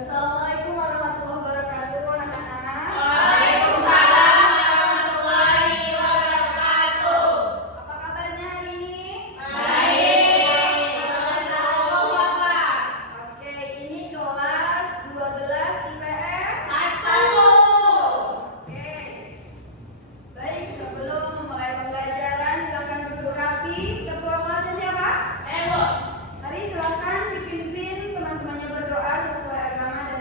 Assalamualaikum warahmatullahi wabarakatuh, anak-anak. Waalaikumsalam warahmatullahi wabarakatuh. Apa kabarnya hari ini? Baik. Assalamualaikum Bapak. Oke, ini kelas 12 IPS 1. Oke. Baik, sebelum memulai pembelajaran silakan duduk rapi. Ketua kelasnya siapa? Ewo. Mari silakan dipimpin teman-temannya berdoa sesuai agama dan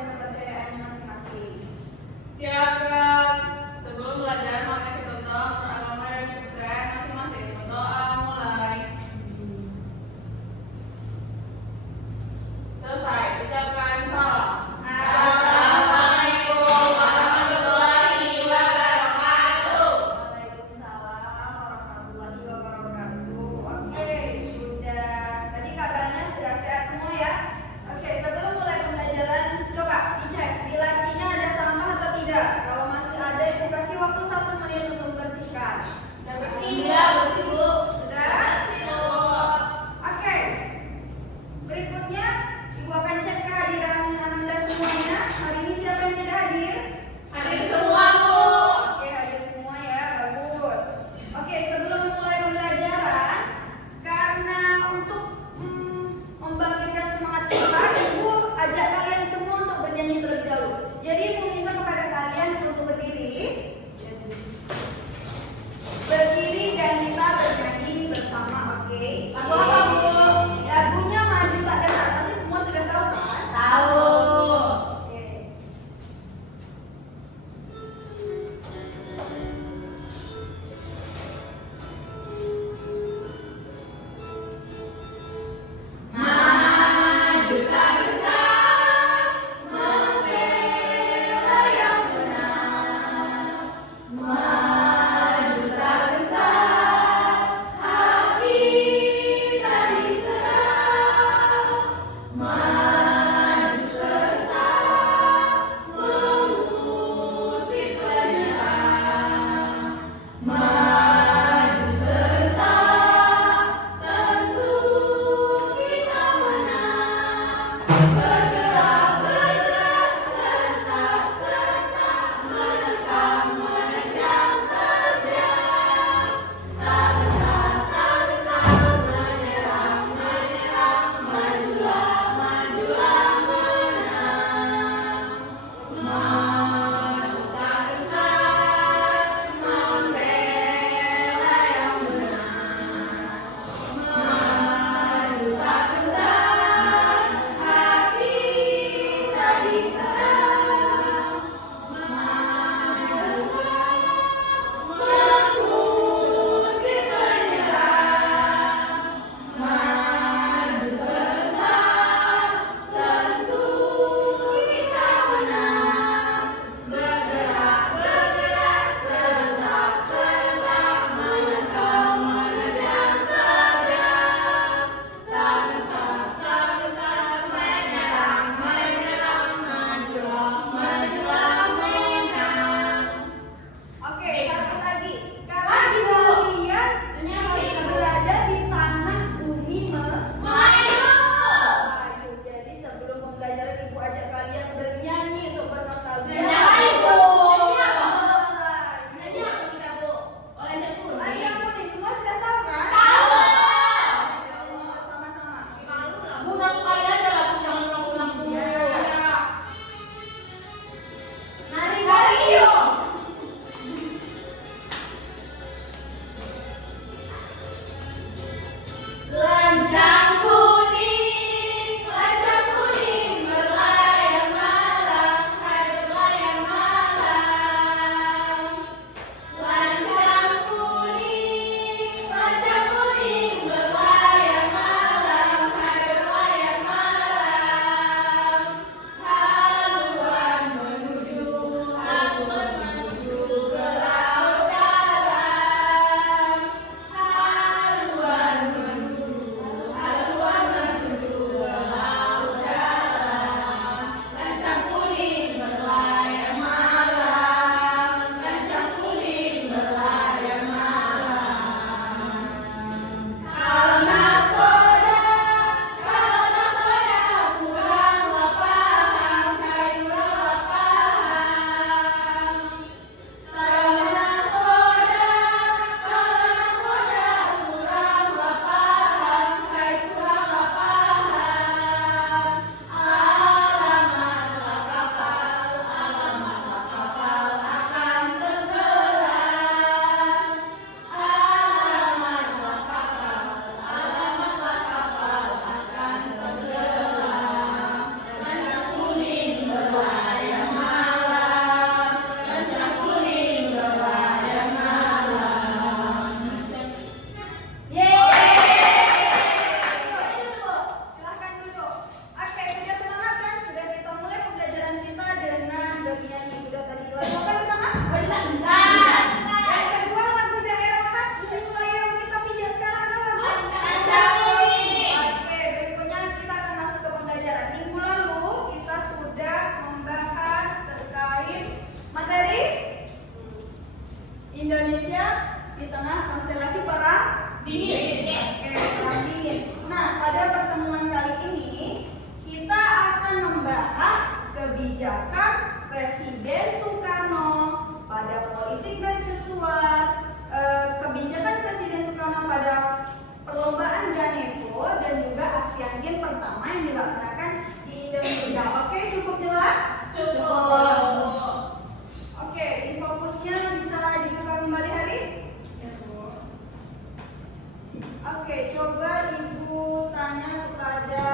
Oke, coba Ibu tanya kepada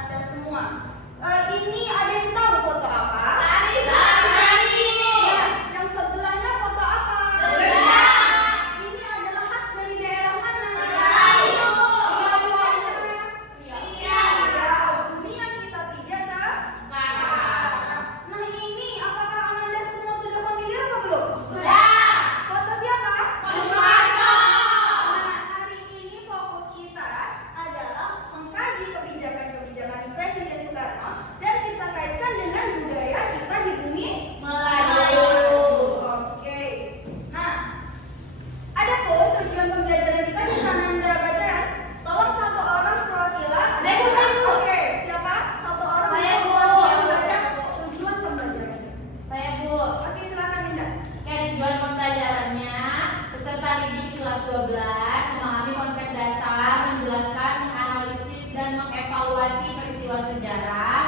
Anda semua. Ini ada yang tahu foto apa? Ya, yang sebelahnya foto apa? Ini adalah khas dari daerah mana? Ya, bumi yang kita pijat, Nah, ini apakah Anda semua sudah familiar atau belum? Foto siapa? Nah, hari ini fokus kita adalah mengkaji kebijakan-kebijakan Presiden Soekarno dan kita kaitkan dengan budaya kita di bumi Melayu. Oke. Nah, adapun tujuan pembelajaran kita bisa Anda baca. Tolong satu orang perwakilan. Oke, siapa? Satu orang Saya, Bu. yang baca tujuan pembelajaran. Saya Bu, Oke, silakan Minda. tujuan pembelajarannya peserta didik kelas 12 memahami konsep dasar, menjelaskan, menganalisis, dan mengevaluasi peristiwa sejarah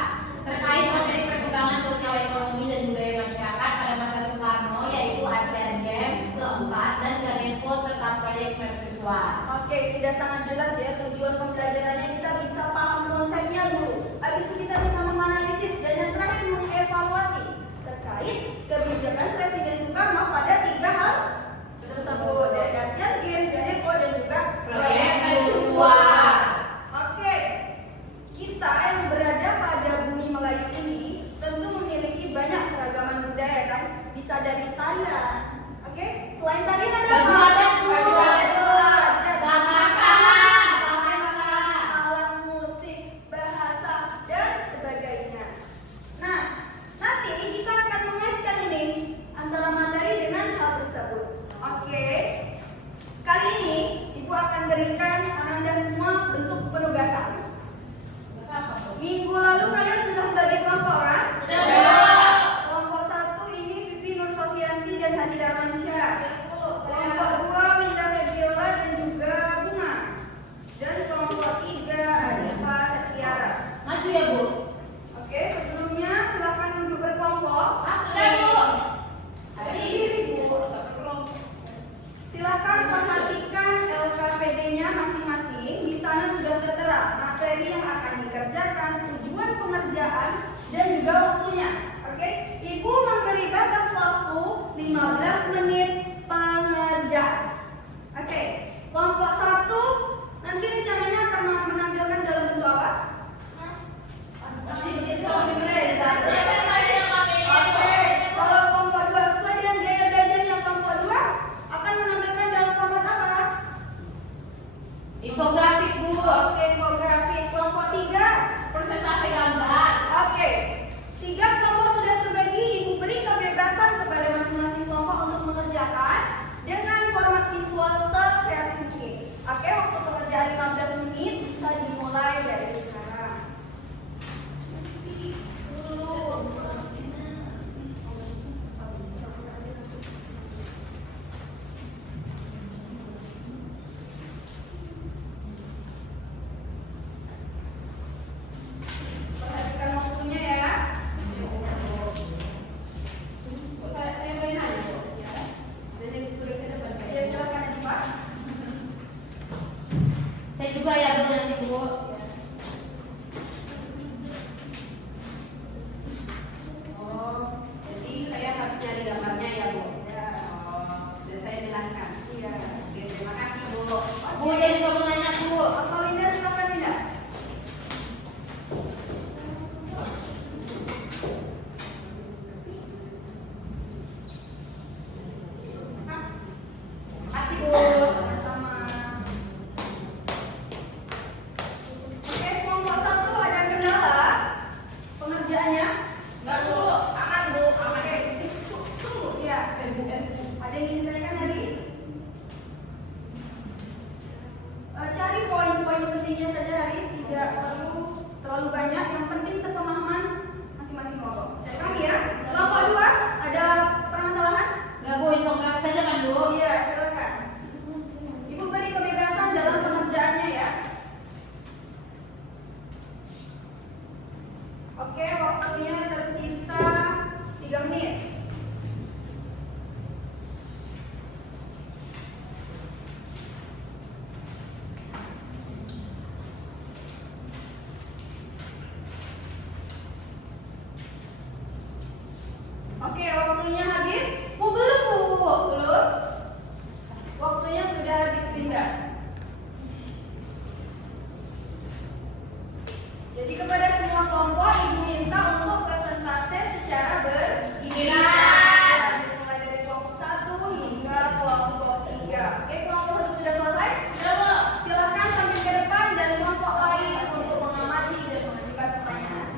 terkait materi perkembangan sosial ekonomi dan budaya masyarakat pada masa Soekarno, yaitu ASEAN Games keempat dan Ganevo serta proyek mercusuar. Oke, sudah sangat jelas ya tujuan pembelajarannya. Kita bisa paham konsepnya dulu. Habis itu kita bisa menganalisis dan yang terakhir mengevaluasi terkait kebijakan Presiden Soekarno pada 3 hal tersebut, dari ASEAN Games, Ganevo, dan juga Proyek mercusuar. Oke, kita yang berada pada bumi Melayu ini tentu memiliki banyak keragaman budaya kan? Bisa dari tarian. Oke, selain tarian ada Baju apa? adat, Bu. Ada Makanan. alat musik, bahasa, dan sebagainya. Nah, nanti kita akan mengaitkan ini antara materi dengan hal tersebut. Oke, kali ini Ibu akan berikan Anda semua bentuk penugasan. Minggu lalu kalian sudah membagi kelompok kan? Kelompok 1 ini Vivi Nur Sofianti dan Hadi Darmansyah. Kelompok 2 Winda Febiola dan juga Bunga. Dan kelompok 3 Adifa Setiara. Maju ya Bu. Oke, sebelumnya silakan duduk berkelompok. Silakan perhatikan LKPD-nya masing-masing. Di sana sudah tertera materi yang akan dikerjakan, tujuan pengerjaan, dan juga waktunya. Oke, Ibu memberi batas waktu 15 menit pengerjaan. Oke, kelompok 1 nanti rencananya akan menampilkan dalam bentuk apa? Presentasi. Oke, kalau kelompok 2 sesuai dengan gaya belajarnya kelompok 2 akan menampilkan dalam format apa? Infografis Bu. Oke, infografis. Kelompok 3. Presentasi gambar. Oke, 3 kelompok sudah terbagi. Ibu beri kebebasan kepada masing-masing kelompok untuk mengerjakan dengan format visual sekreatif mungkin. Oke, waktu pengerjaan 15 menit bisa dimulai dari sekarang. Perhatikan waktunya ya. Saya boleh nanya Bu? Ya, silakan Pak. Saya juga ya Bu nanti Bu. Oh, jadi saya harus nyari gambarnya ya Bu? Ya. Oh, dan saya jelaskan. Iya. Oke, terima kasih Bu. Bu saya juga mau nanya Bu. Apa Linda, silakan Linda. Makasih Bu. Sama. Oke, kelompok 1 ada kendala pengerjaannya? Enggak Bu. Aman Bu. Aman. Oke, tunggu. Iya. Ada yang ingin ditanyakan lagi? Cari poin-poin pentingnya saja hari, tidak perlu terlalu banyak. Yang penting sepemahaman masing-masing kelompok. Saya kami ya. Kelompok 2 ada permasalahan? Enggak Bu, infografis saja kan Bu? Iya, silakan. Ibu beri kebebasan dalam pengerjaannya ya. Oke, waktunya tersisa 3 menit. Jadi kepada semua kelompok ibu minta untuk presentase secara Giliran. mulai dari kelompok 1 hingga kelompok 3. Oke, kelompok 1 sudah selesai? Sudah, Bu. Silakan sambil ke depan dan kelompok lain untuk mengamati dan mengajukan pertanyaan.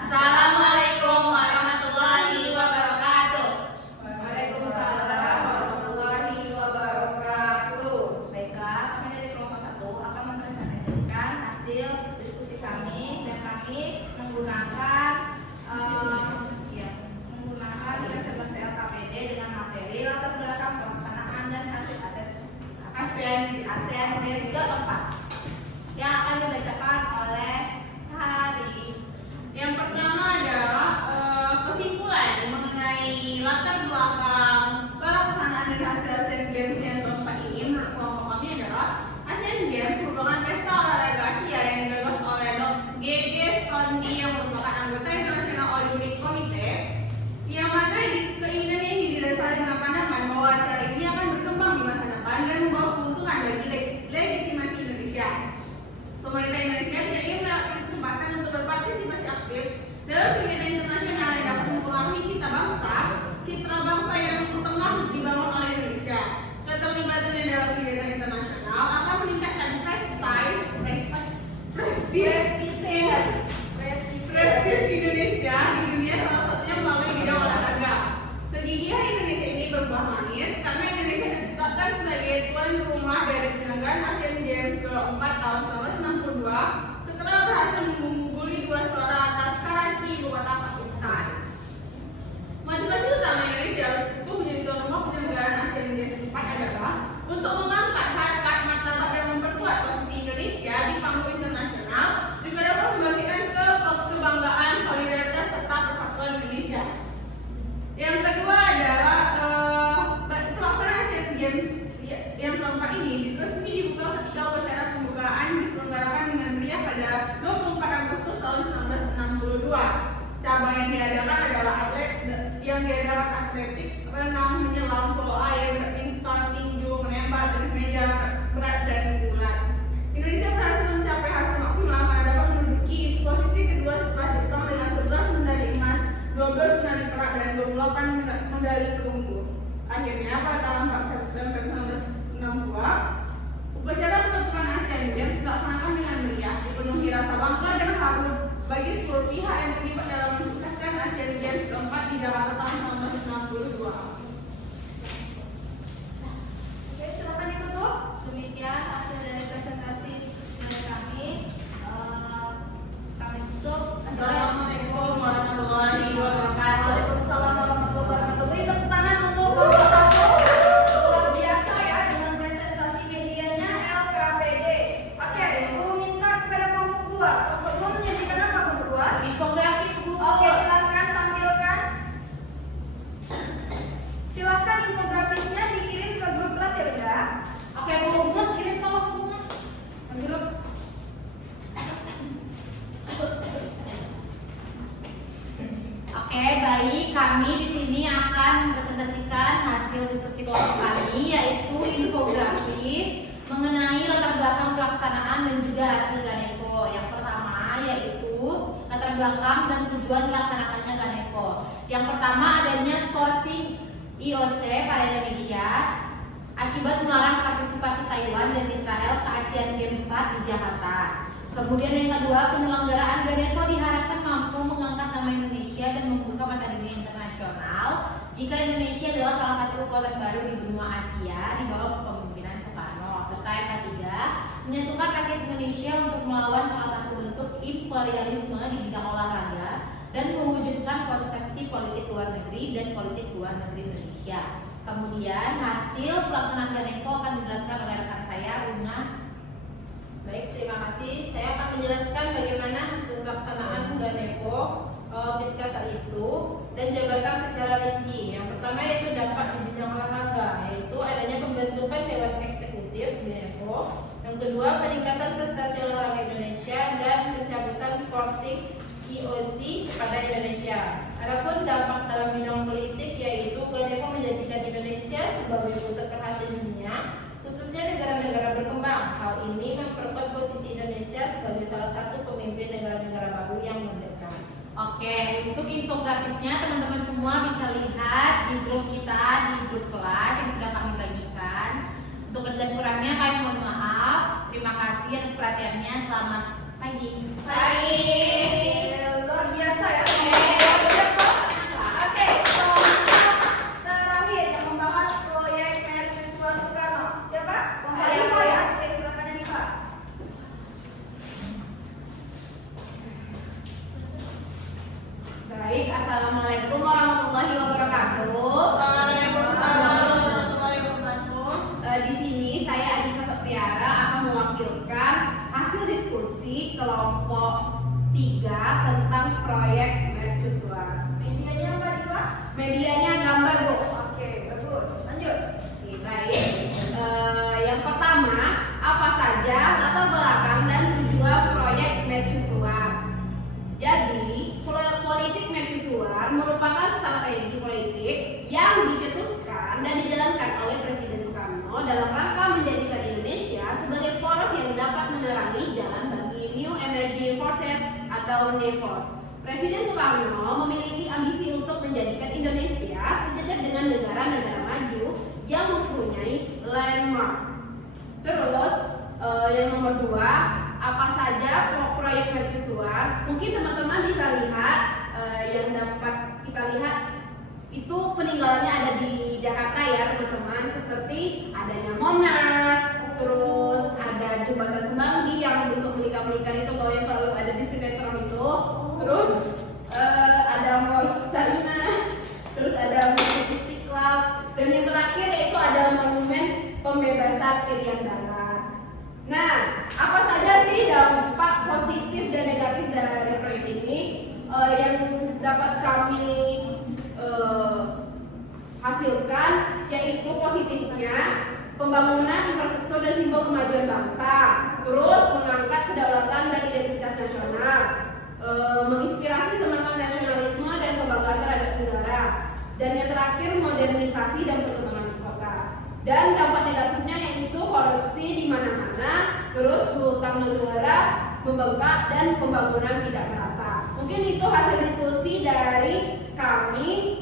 Assalamualaikum warahmatullahi wabarakatuh. Waalaikumsalam warahmatullahi wabarakatuh. Baiklah, kami dari kelompok 1 akan mempresentasikan hasil diskusi kami dan kami menggunakan presentasi LKPD dengan materi latar belakang pelaksanaan dan hasil ASEAN Games keempat yang akan dibacakan oleh Hari. Yang pertama adalah kesimpulan mengenai latar belakang pelaksanaan dan hasil Asian Games yang keempat ini. Menurut kelompok kami adalah Asian Games merupakan pesta olahraga Asia yang digagas oleh GG Sondi yang merupakan anggota International Olympic Committee, yang mana keinginan ini didasari dengan pandangan bahwa acara ini akan berkembang di masa depan dan membawa keuntungan bagi legitimasi Indonesia. Pemerintah Indonesia tidak ingin mendapatkan kesempatan untuk berpartisipasi aktif dalam kegiatan internasional yang dapat mempengaruhi citra bangsa yang tengah dibangun oleh Indonesia. Keterlibatan dalam kegiatan internasional akan meningkatkan prestis Indonesia di dunia, salah satunya melalui bidang olahraga. Kegigihan Indonesia ini berbuah manis karena Indonesia ditetapkan sebagai tuan rumah dari penyelenggaraan Asian Games keempat tahun 1962 setelah berhasil mengungguli 2 suara atas Karachi, ibu kota Pakistan. Motivasi utama Indonesia untuk menjadi tuan rumah penyelenggaraan Asian Games keempat adalah untuk mengangkat harkat martabat dan memperkuat posisi Indonesia di panggung internasional, juga dapat membangkitkan kebanggaan, solidaritas serta persatuan Indonesia. Yang kedua adalah pelaksanaan Asian Games yang keempat ini resmi dibuka ketika upacara pembukaan diselenggarakan dengan meriah pada 24 Agustus tahun 1962. Cabang yang diadakan adalah atletik, renang, menyelam, polo air, badminton, tinju, menembak, tenis meja, berat dan gulat. Indonesia berhasil mencapai hasil maksimal karena dapat menduduki posisi kedua setelah Jepang dengan 11 medali emas, 12 medali perak dan 28 medali perunggu. Akhirnya pada tahun 1962, upacara penutupan Asian Games dilaksanakan dengan meriah, dipenuhi rasa bangga dan haru bagi seluruh pihak yang terlibat dalam mensukseskan Asian Games keempat di Jakarta tahun 1962. Oke, silakan ditutup. Demikian hasil dari presentasi dari kami. Kami tutup. Assalamualaikum warahmatullahi wabarakatuh. Waalaikumsalam warahmatullahi wabarakatuh. Beri tepuk tangan untuk kelompok 1. Luar biasa ya dengan presentasi medianya LKPD. Oke, Bu minta kepada kelompok 2. Kelompok 2 menyajikan apa kelompok 2? Infografis, Bu. Oke, silakan tampilkan. Silakan infografisnya dikirim ke grup kelas ya, Bunda. Oke, Bu, Bu, kirim tolong bunga ke grup. Oke, baik. Kami di sini akan mempresentasikan hasil diskusi kelompok kami, yaitu infografis mengenai latar belakang pelaksanaan dan juga hasil Ganevo. Yang pertama yaitu latar belakang dan tujuan dilaksanakannya Ganevo. Yang pertama adanya skorsing IOC pada Indonesia akibat melarang partisipasi Taiwan dan Israel ke Asian Games 4 di Jakarta. Kemudian yang kedua, penyelenggaraan Ganevo diharapkan mampu mengangkat nama Indonesia dan membuka mata dunia internasional jika Indonesia adalah salah satu kekuatan baru di benua Asia di bawah kepemimpinan Soekarno. Serta yang ketiga, menyatukan rakyat Indonesia untuk melawan salah satu bentuk imperialisme di bidang olahraga dan mewujudkan konsepsi politik luar negeri dan politik luar negeri Indonesia. Kemudian hasil pelaksanaan Ganevo akan dijelaskan oleh rekan saya, Una. Baik, terima kasih. Saya akan menjelaskan bagaimana hasil pelaksanaan Ganevo ketika saat itu dan jabarkan secara rinci. Yang pertama yaitu dampak di bidang olahraga, yaitu adanya pembentukan Dewan Eksekutif Ganevo. Yang kedua, peningkatan prestasi olahraga Indonesia dan pencabutan skorsing VOC kepada Indonesia. Adapun dampak dalam bidang politik yaitu Ganevo menjadikan Indonesia sebagai pusat perhatian dunia, khususnya negara-negara berkembang. Hal ini memperkuat posisi Indonesia sebagai salah satu pemimpin negara-negara baru yang merdeka. Oke, untuk infografisnya teman-teman semua bisa lihat di grup kita, di grup kelas yang sudah kami bagikan. Untuk dan kurangnya kami mohon maaf. Terima kasih atas perhatiannya. Selamat pagi. Luar biasa ya. Oke, terakhir yang membahas proyek mercusuar Soekarno. Siapa? Kompa ya. Oke, silakan Anissa. Baik, assalamualaikum warahmatullahi wabarakatuh. Di sini saya Anissa Septiara akan mewakilkan hasil diskusi kelompok 3 tentang proyek mercusuar. Medianya apa nih Pak? Medianya gambar, Bu. Oke, bagus. Lanjut. Oke, baik. Yang pertama, apa saja latar belakang dan tujuan proyek mercusuar? Jadi, politik mercusuar merupakan strategi politik yang dicetuskan dan dijalankan oleh Presiden Soekarno dalam rangka menjadikan Indonesia sebagai poros yang dapat menerangi jalan bagi New Emerging Forces atau NEFOS. Presiden Soekarno memiliki ambisi untuk menjadikan Indonesia sejajar dengan negara-negara maju yang mempunyai landmark. Terus, yang nomor 2, apa saja proyek mercusuar? Mungkin teman-teman bisa lihat yang dapat kita lihat itu peninggalannya ada di Jakarta ya teman-teman, seperti adanya Monas, terus ada jembatan Semanggi yang bentuk melingkar-melingkar itu kalau yang selalu ada di sinetron itu, terus ada Mall Sarinah, terus ada Masjid Istiqlal, dan yang terakhir yaitu ada monumen pembebasan Irian Barat. Nah, apa saja sih dampak positif dan negatif dari proyek ini yang dapat kami hasilkan? Yaitu positifnya pembangunan infrastruktur dan simbol kemajuan bangsa, terus mengangkat kedaulatan dan identitas nasional, menginspirasi semangat nasionalisme dan kebanggaan terhadap negara, dan yang terakhir modernisasi dan perkembangan kota. Dan dampak negatifnya yaitu korupsi di mana-mana, terus hutang negara membengkak dan pembangunan tidak merata. Mungkin itu hasil diskusi dari kami.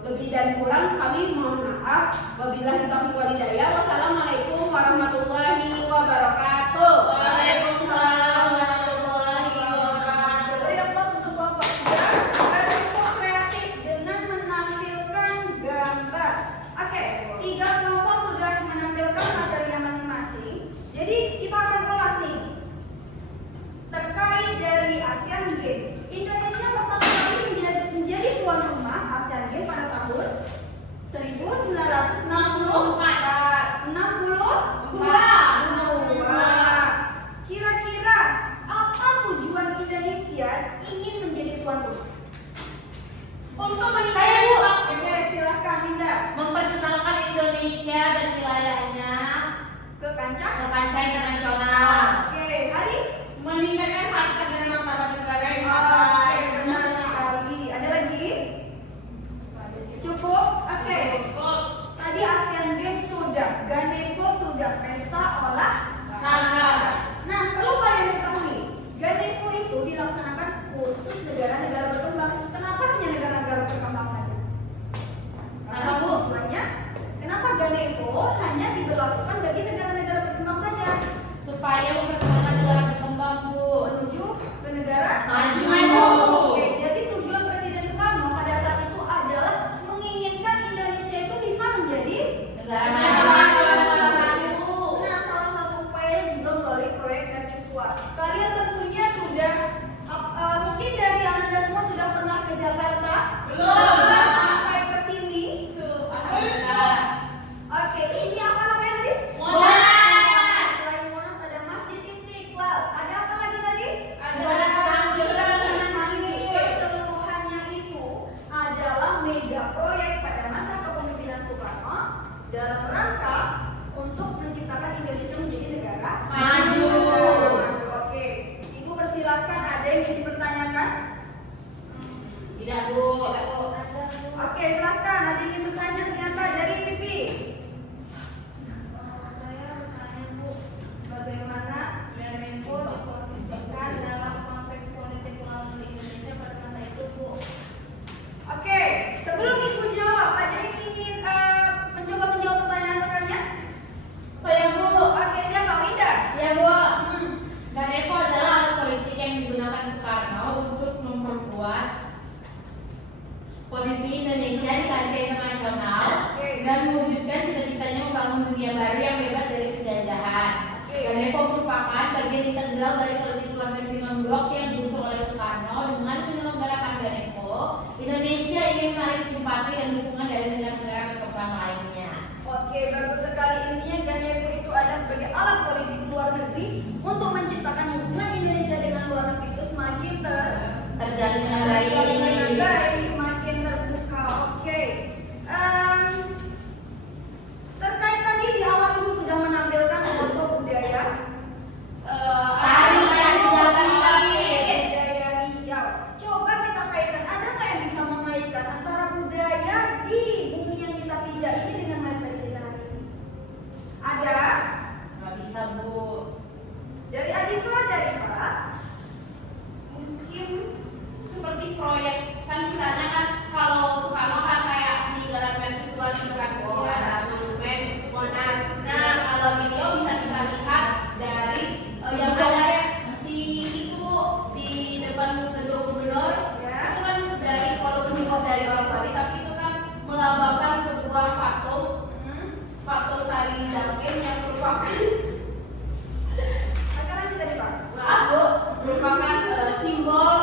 Lebih dan kurang kami mohon maaf. Wabillahi taufiq wal hidayah. Wassalamualaikum warahmatullahi wabarakatuh. Waalaikumsalam warahmatullahi wabarakatuh. Beri aplaus untuk Bapak Sudah dan untuk kreatif dengan menampilkan gambar. Oke, 3 kelompok sudah menampilkan materinya masing-masing. Jadi kita akan ulas nih terkait dari Asian Games. Indonesia pertama kali menjadi tuan rumah Asian Games pada tahun 1962. Kira-kira apa tujuan Indonesia ingin menjadi tuan rumah? Untuk meningkatkan Oke, silahkan Dinda memperkenalkan Indonesia dan wilayahnya ke kancah. ke kancah internasional. Oke, Hari. Meningkatkan harkat dan martabat negara yang Oke, benar sekali. Ada lagi? Cukup? Oke. Tadi Asian Games sudah, Ganevo sudah, pesta olahraga. Nah, perlu kalian ketahui, Ganevo itu dilaksanakan khusus negara-negara berkembang. Kenapa hanya negara-negara berkembang saja? Karena Kenapa, Bu? tujuannya, kenapa Ganevo hanya diberlakukan bagi negara-negara berkembang saja? Supaya memperkenalkan negara berkembang, Bu. Menuju ke negara Tidak, Bu. Oke, silakan. Ada yang ingin bertanya ternyata dari Pipi. Saya bertanya Bu, bagaimana Menko diposisikan dalam konteks politik luar negeri Indonesia pada masa itu Bu? Oke, sebelum Ibu jawab, ada yang ingin mencoba menjawab pertanyaan rekannya? Saya, Bu. Oke, siapa? Winda. Ya, Bu. Ganevo adalah alat politik yang digunakan Soekarno untuk memperkuat posisi Indonesia di kancah internasional dan mewujudkan cita-citanya membangun dunia baru yang bebas dari penjajahan. Ganevo merupakan bagian integral dari politik luar negeri non-blok yang diusung oleh Soekarno. Dengan menyelenggarakan Ganevo, Indonesia ingin menarik simpati dan dukungan dari negara-negara berkembang lainnya. Oke, bagus sekali. Intinya Ganevo itu adalah sebagai alat politik luar negeri untuk menciptakan hubungan Indonesia dengan luar negeri itu semakin Terjalin dengan terjalin dengan baik. baik, semakin terbuka. Oke. Terkait tadi di awal Ibu sudah menampilkan foto budaya budaya Riau. Coba kita kaitkan, ada nggak yang bisa mengaitkan antara budaya di bumi yang kita pijak ini dengan materi kita hari ini? Ada? Nggak bisa, Bu. Dari Adifa, dari Pak? Mungkin seperti proyek kan misalnya kan kalau Soekarno kan kayak peninggalan mercusuar gitu kan, ada monumen Monas. Nah kalau video bisa kita lihat dari yang ada di itu di depan gedung gubernur, Ya. itu kan dari walaupun dibuat dari orang Bali tapi itu kan melambangkan sebuah patung tari Zapin yang merupakan Maka lanjut tadi Pak. Bu, merupakan simbol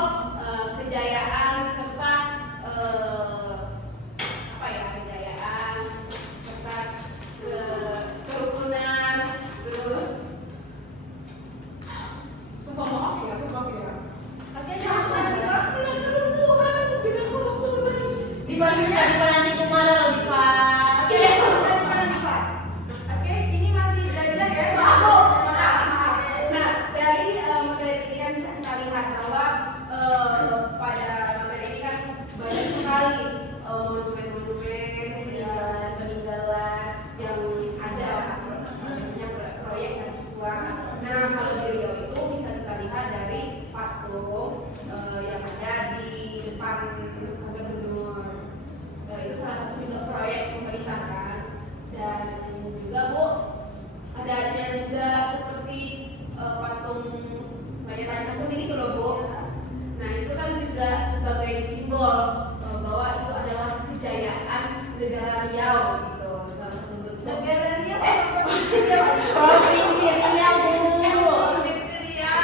kejayaan serta kejayaan serta kerukunan, terus Sumpah maaf ya. Oke, silakan Adifa. Diva sudah nanti kemana loh, Diva? Oke, dari Adifa. Oke, ini masih belajar ya. Nah, dari materi ini kan bisa kita lihat bahwa pada materi ini kan banyak sekali monumen-monumen, peninggalan yang ada, namanya proyek mercusuar. Nah, kalau di Riau itu bisa kita lihat dari patung yang ada di depan kantor gubernur. Itu salah satu juga proyek pemerintah kan. Dan juga Bu, ada juga seperti patung mayat Tanjung ini loh Bu. Nah itu kan juga sebagai simbol bahwa itu adalah kejayaan negara Riau gitu. Salah satu bentuk. Negara Riau apa provinsi Riau? Provinsi Riau, Bu. Provinsi Riau.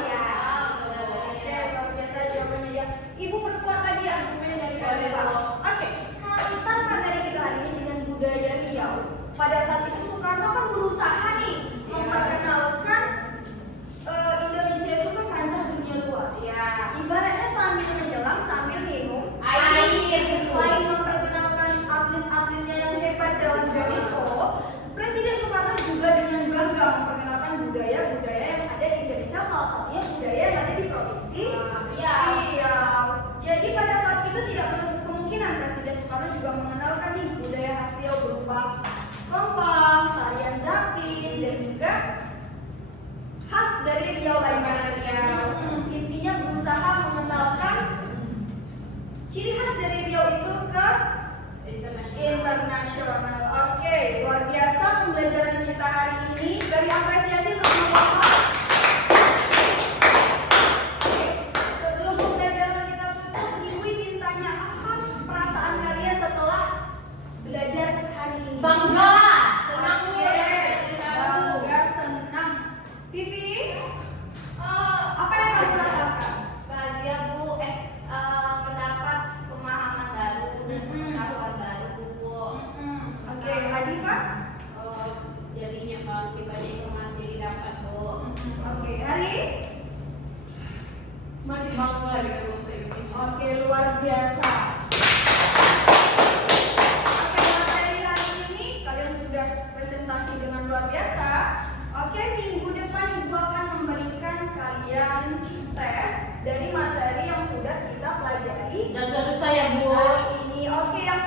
Iya. Oke, luar biasa jawabannya ya. Ibu perkuat lagi argumen dari Adifa. Oke, kaitan materi kita hari ini dengan budaya Riau. Pada saat itu Soekarno kan berusaha nih memperkenalkan Indonesia itu ke kancah dunia luar. Iya. Ibaratnya sambil menyelam sambil minum Air. Selain memperkenalkan atlet-atletnya yang hebat dalam Ganevo, Presiden Soekarno juga dengan bangga memperkenalkan budaya-budaya yang ada di Indonesia, salah satunya budaya yang ada di provinsi Riau. Jadi pada saat itu tidak menutup kemungkinan Presiden Soekarno juga mengenalkan nih budaya khas Riau berupa kempang, tarian Zapin, dan juga khas dari Riau lainnya. Intinya berusaha mengenalkan ciri khas dari Riau itu ke internasional. Oke, luar biasa pembelajaran kita hari ini. Dari apresiasi untuk Bapak. Sebelum pembelajaran kita tutup, Ibu ingin tanya apa perasaan kalian setelah belajar hari ini? Bangga. Senang, Bu. Bangga, senang. Vivi, apa yang kamu rasakan? bahagia Bu, mendapat pemahaman baru, pengetahuan baru Bu. Oke, Adifa. Jadinya makin banyak informasi didapat Bu. Oke, Hari. Semakin bangga dengan bangsa Indonesia. Oke, luar biasa. Oke, materi hari ini kalian sudah presentasi dengan luar biasa. Oke, minggu depan Ibu akan memberikan kalian tes dari materi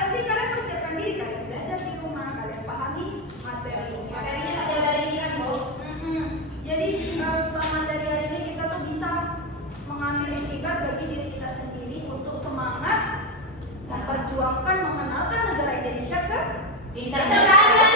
penting kalian persiapkan diri, kalian belajar di rumah, kalian pahami materinya. Materinya ada dari ini kan, Bu? Jadi setelah materi hari ini kita tuh bisa mengambil iktikad bagi diri kita sendiri untuk semangat memperjuangkan mengenalkan negara Indonesia ke Internasional.